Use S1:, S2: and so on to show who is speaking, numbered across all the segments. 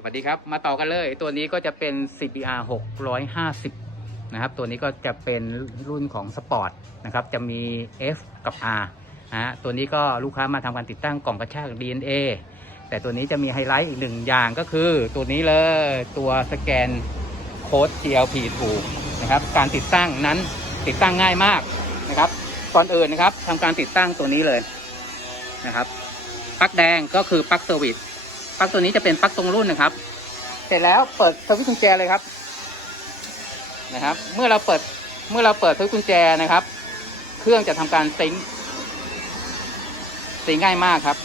S1: สวัสดีครับ มาต่อกันเลย ตัวนี้ก็จะเป็น CBR 650 นะครับ ตัวนี้ก็จะเป็นรุ่นของสปอร์ตนะครับ จะมี F กับ R นะฮะ ตัวนี้ก็ลูกค้ามาทำการติดตั้งกล่องกระชาก DNA แต่ตัวนี้จะมีไฮไลท์อีกหนึ่งอย่างก็คือตัวนี้เลยตัวสแกนโค้ด GLP2 นะครับ การติดตั้งนั้นติดตั้งง่ายมากนะครับก่อนอื่นนะครับทำการติดตั้งตัวนี้เลยนะครับปลั๊กแดงก็คือปลั๊กเซอร์วิส ปลั๊กตัวนี้จะเป็นปลั๊กตรงรุ่นนะครับ เสร็จแล้วเปิดสวิตช์กุญแจเลยครับ นะครับ เมื่อเราเปิดเมื่อเราเปิดสวิตช์กุญแจนะครับ เครื่องจะทำการซิงซิงง่ายมากครับ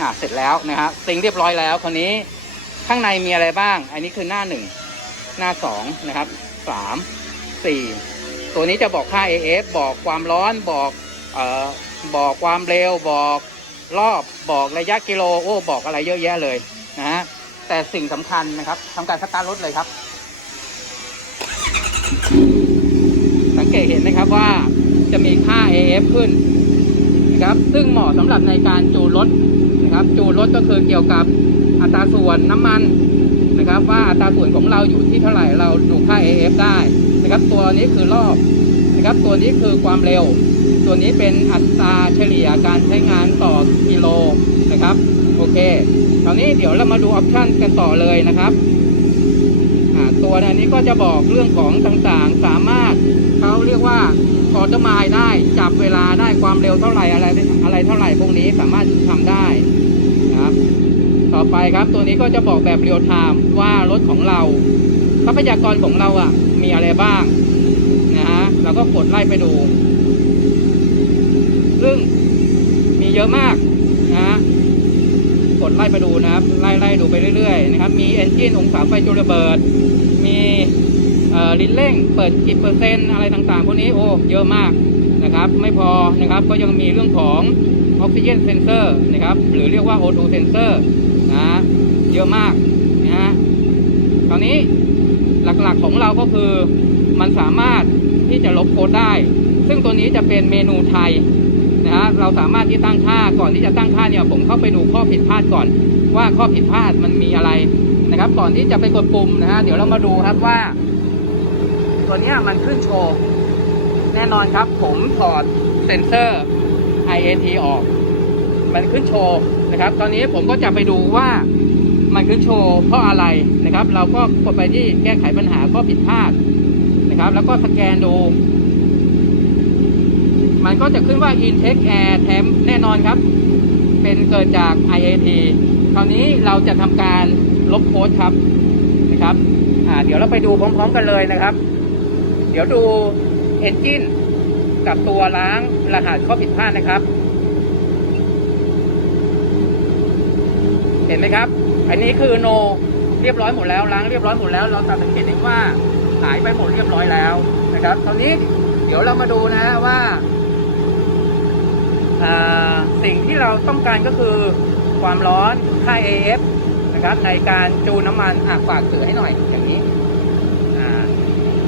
S1: อ่าเสร็จแล้วนะครับซิงเรียบร้อยแล้วคราวนี้ข้างในมีอะไรบ้าง อันนี้คือหน้าหนึ่งหน้าสองนะครับสามสี่ตัวนี้จะบอกค่า AF บอกความร้อนบอกเอ่อบอกความเร็วบอก รอบบอกระยะกิโลโอ้บอกอะไรเยอะแยะเลยนะฮะแต่สิ่งสำคัญนะครับทำการสตาร์ทรถเลยครับ สังเกตเห็นนะครับว่าจะมีค่า AF ขึ้นนะครับซึ่งเหมาะสำหรับในการจูนรถนะครับจูนรถก็คือเกี่ยวกับอัตราส่วนน้ำมันนะครับ ว่าอัตราส่วนของเราอยู่ที่เท่าไหร่เราดูค่า AF ได้นะครับ ตัวนี้คือรอบ ครับตัวนี้คือความเร็ว ตัวนี้เป็นอัตราเฉลี่ยการใช้งานต่อกิโลนะครับโอเคคราวนี้เดี๋ยวเรามาดูออปชันกันต่อเลยนะครับตัวนี้ก็จะบอกเรื่องของต่างๆ สามารถเขาเรียกว่าคอร์ดไมล์ได้จับเวลาได้ความเร็วเท่าไหร่อะไรอะไรเท่าไหร่พวกนี้สามารถทำได้นะครับ ต่อไปครับตัวนี้ก็จะบอกแบบเรียลไทม์ว่ารถของเราทรัพยากรของเราอะมีอะไรบ้าง นะเราก็กดไล่ไปดู ซึ่งมีเยอะมากนะกดไล่ไปดูนะครับ ไล่ไล่ดูไปเรื่อยๆนะครับ มีเอนจินองศาไฟจุลระเบิด มีลิ้นเร่ง เปิดกี่เปอร์เซ็นต์อะไรต่างๆ พวกนี้โอ้เยอะมากนะครับ ไม่พอนะครับก็ยังมีเรื่องของออกซิเจนเซนเซอร์นะครับหรือเรียกว่า O2 เซนเซอร์นะเยอะมากนะฮะตอนนี้หลักๆของเราก็คือมันสามารถ ที่จะลบโค้ดได้ ซึ่งตัวนี้จะเป็นเมนูไทยนะฮะเราสามารถที่ตั้งค่าก่อนที่จะตั้งค่าเนี่ยผมเข้าไปดูข้อผิดพลาดก่อน ว่าข้อผิดพลาดมันมีอะไรนะครับ ก่อนที่จะไปกดปุ่มนะฮะเดี๋ยวเรามาดูครับว่า ตัวนี้มันขึ้นโชว์แน่นอนครับ ผมถอดเซนเซอร์ IAT ออก มันขึ้นโชว์นะครับ ตอนนี้ผมก็จะไปดูว่ามันขึ้นโชว์เพราะอะไรนะครับ เราก็กดไปที่แก้ไขปัญหาข้อผิดพลาด นะครับ แล้วก็สแกนดู มันก็จะขึ้นว่า Intake Air Temp แน่นอนครับ เป็นเกิดจาก IAT คราวนี้เราจะทำการลบโค้ดครับนะครับเดี๋ยวเราไปดูพร้อมๆกันเลยนะครับ เดี๋ยวดู Engine กับตัวล้างรหัสข้อผิดพลาดนะครับ เห็นไหมครับ อันนี้คือโนเรียบร้อยหมดแล้วล้างเรียบร้อยหมดแล้ว เราตัดสังเกตได้ว่า หายไปหมดเรียบร้อยแล้วนะครับตอนนี้เดี๋ยวเรามาดูนะฮะว่าอ่าสิ่งที่เราต้องการก็คือความร้อนค่า AF นะครับในการจูนน้ำมันอะฝากถือให้หน่อยอย่างนี้อ่า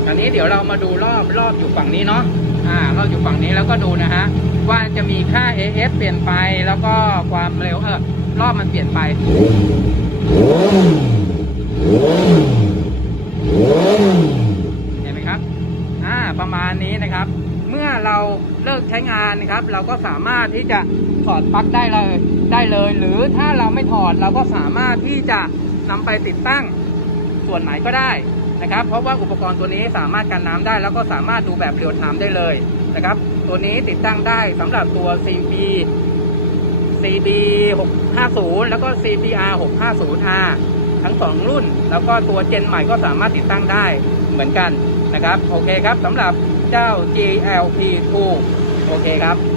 S1: ตอนนี้เดี๋ยวเรามาดูรอบรอบอยู่ฝั่งนี้เนาะอ่ารอบอยู่ฝั่งนี้แล้วก็ดูนะฮะว่าจะมีค่า AF เปลี่ยนไปแล้วก็ความเร็วเออรอบมันเปลี่ยนไป เห็นไหมครับ อ่า ประมาณนี้นะครับ เมื่อ เลิกใช้งานนะครับ เราก็สามารถที่จะถอดปลั๊กได้เลยได้เลย หรือถ้าเราไม่ถอดเราก็สามารถที่จะนำไปติดตั้งส่วนไหนก็ได้นะครับ เพราะว่าอุปกรณ์ตัวนี้สามารถกันน้ำได้ แล้วก็สามารถดูแบบเรียลไทม์ได้เลยนะครับ ตัวนี้ติดตั้งได้สำหรับตัว CB CB 650 แล้วก็ CBR 650R ทั้งสองรุ่น แล้วก็ตัวเจนใหม่ก็สามารถติดตั้งได้เหมือนกันนะครับ โอเคครับสำหรับเจ้า GLP2 โอเคครับ